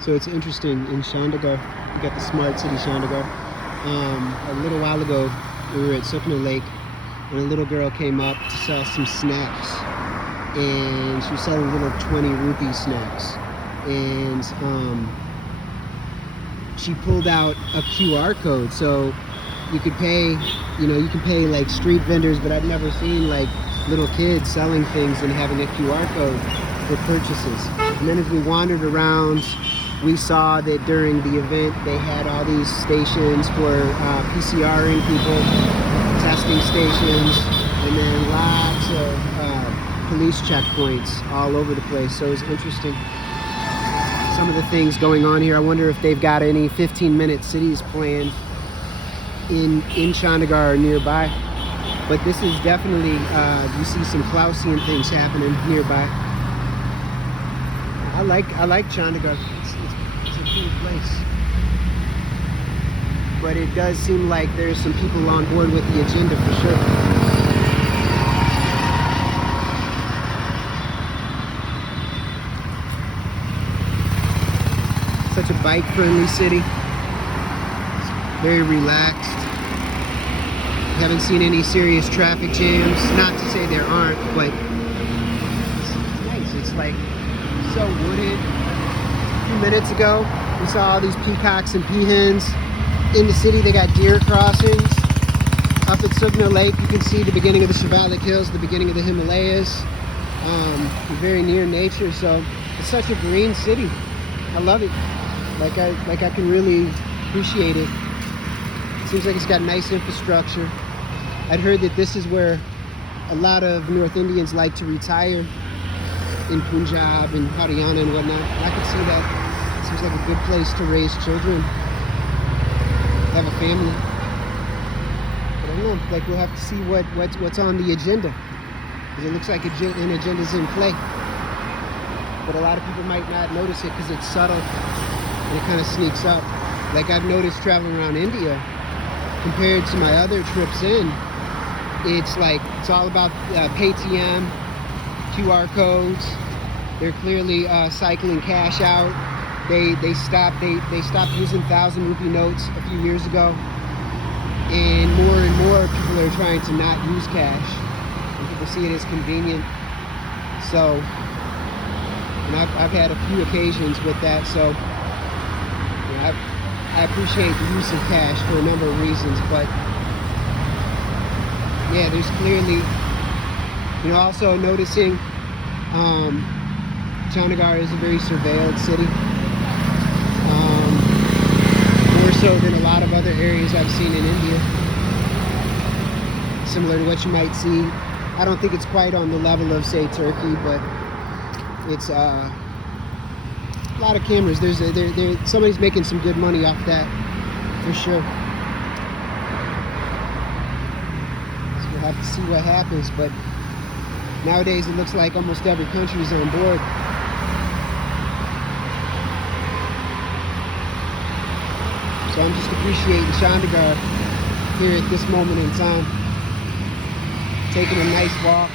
So it's interesting in Chandigarh, you got the smart city Chandigarh. A little while ago, we were at Sukna Lake, and a little girl came up to sell some snacks, and she was selling little 20 rupee snacks, and she pulled out a QR code, so you could pay, you can pay like street vendors, but I've never seen like little kids selling things and having a QR code for purchases. And then as we wandered around, we saw that during the event they had all these stations for PCRing people, testing stations, and then lots of police checkpoints all over the place. So it was interesting. Some of the things going on here. I wonder if they've got any 15-minute cities planned in Chandigarh or nearby. But this is definitely, you see some Klausian things happening nearby. I like Chandigarh. It's a cool place. But it does seem like there's some people on board with the agenda for sure. Such a bike-friendly city. It's very relaxed. Haven't seen any serious traffic jams. Not to say there aren't, but it's nice. It's like so wooded. A few minutes ago, we saw all these peacocks and peahens. In the city, they got deer crossings. Up at Sukna Lake, you can see the beginning of the Shivalik Hills, the beginning of the Himalayas. Very near nature, so it's such a green city. I love it. Like I can really appreciate it. Seems like it's got nice infrastructure. I'd heard that this is where a lot of North Indians like to retire, in Punjab and Haryana and whatnot. I could see that. It seems like a good place to raise children, have a family. But I don't know, like we'll have to see what's on the agenda, because it looks like an agenda's in play. But a lot of people might not notice it because it's subtle and it kind of sneaks up. Like I've noticed traveling around India, compared to my other trips in, it's all about Paytm, QR codes. They're clearly cycling cash out. They stopped using 1,000 rupee notes a few years ago, and more people are trying to not use cash, and people see it as convenient. So, and I've had a few occasions with that. So, I appreciate the use of cash for a number of reasons, but yeah, there's clearly, also noticing Chandigarh is a very surveilled city, more so than a lot of other areas I've seen in India, similar to what you might see. I don't think it's quite on the level of, say, Turkey, but it's a lot of cameras. Somebody's making some good money off that, for sure. So we'll have to see what happens, but nowadays it looks like almost every country is on board. So I'm just appreciating Chandigarh here at this moment in time. Taking a nice walk,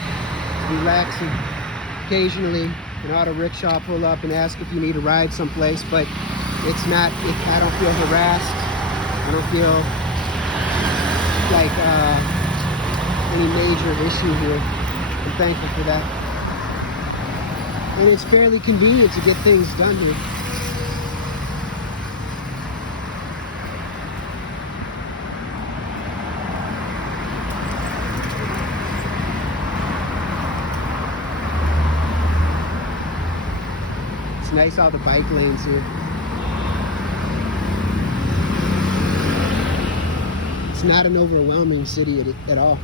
relaxing. Occasionally an auto rickshaw pull up and ask if you need a ride someplace, but it's not, I don't feel harassed. I don't feel like any major issue here. I'm thankful for that. And it's fairly convenient to get things done here. It's nice, all the bike lanes here. It's not an overwhelming city at all.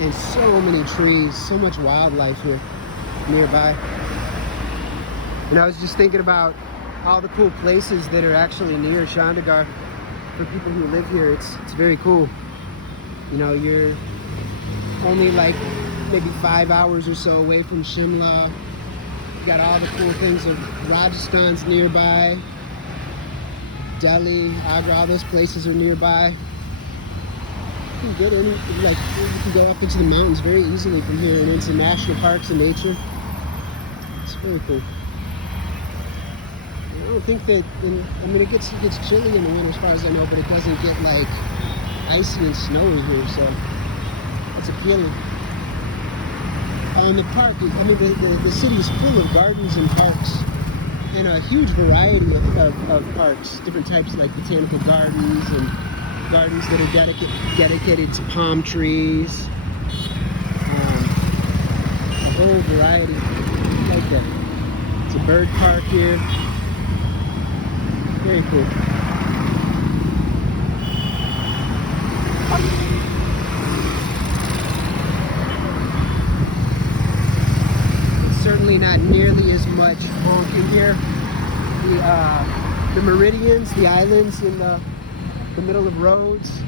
And so many trees, so much wildlife here nearby. And I was just thinking about all the cool places that are actually near Chandigarh for people who live here. It's very cool. You're only like maybe 5 hours or so away from Shimla. You got all the cool things of Rajasthan's nearby. Delhi, Agra, all those places are nearby. You can get you can go up into the mountains very easily from here and into national parks and nature. It's very cool. I don't think that, I mean, it gets chilly in the winter as far as I know, but it doesn't get like icy and snowy here, so that's appealing. And the park, I mean, the city is full of gardens and parks, and a huge variety of parks, different types like botanical gardens and gardens that are dedicated to palm trees. A whole variety like that. It's a bird park here. Very cool. It's certainly not nearly as much honking here. The meridians, the islands in the middle of roads,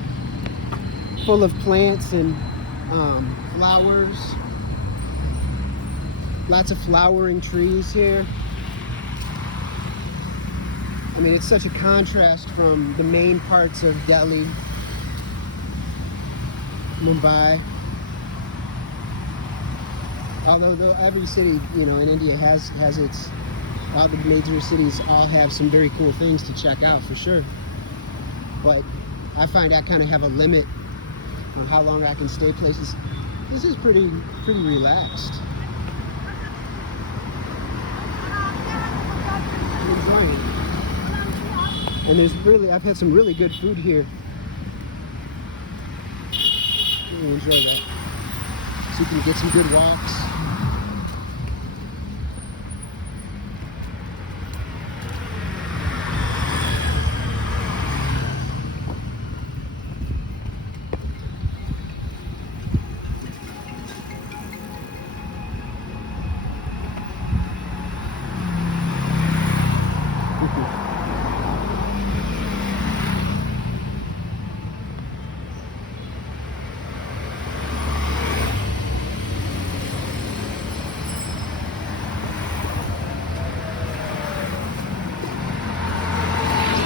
full of plants and flowers. Lots of flowering trees here. I mean, it's such a contrast from the main parts of Delhi, Mumbai. Although every city, you know, in India has its, all the major cities all have some very cool things to check out for sure. But I find I kind of have a limit on how long I can stay places. This is pretty relaxed. I'm enjoying it. And I've had some really good food here. Really enjoy that. So you can get some good walks.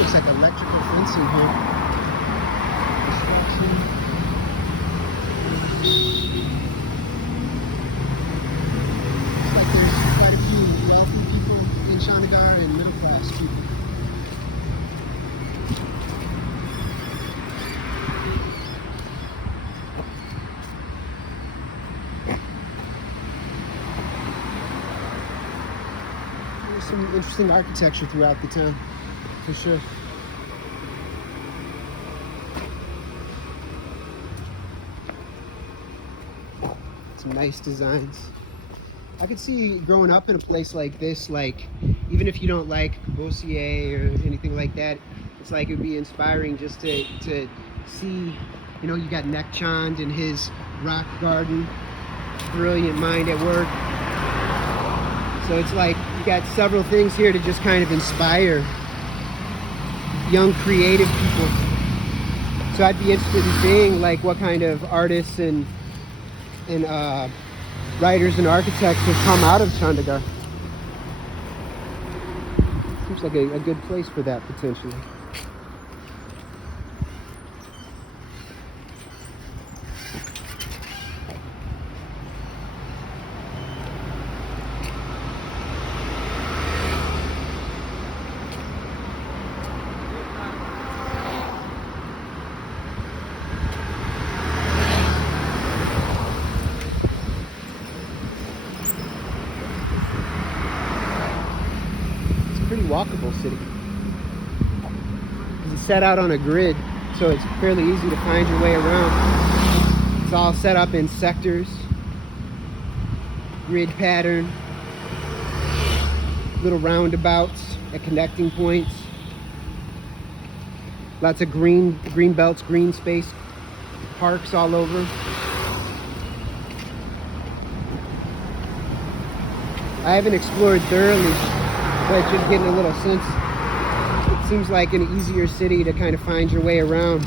Looks like electrical fencing here. Construction. Looks like there's quite a few wealthy people in Chandigarh and middle class people. There's some interesting architecture throughout the town, for sure. Some nice designs. I could see growing up in a place like this, like, even if you don't like Corbusier or anything like that, it's like it would be inspiring just to see, you know, you got Nek Chand and his rock garden, brilliant mind at work. So it's like you got several things here to just kind of inspire young creative people. So I'd be interested in seeing like what kind of artists and writers and architects have come out of Chandigarh. Seems like a good place for that potentially. Pretty walkable city. It's set out on a grid, so it's fairly easy to find your way around. It's all set up in sectors, grid pattern, little roundabouts at connecting points. Lots of green belts, green space, parks all over. I haven't explored thoroughly, but just getting a little sense. It seems like an easier city to kind of find your way around.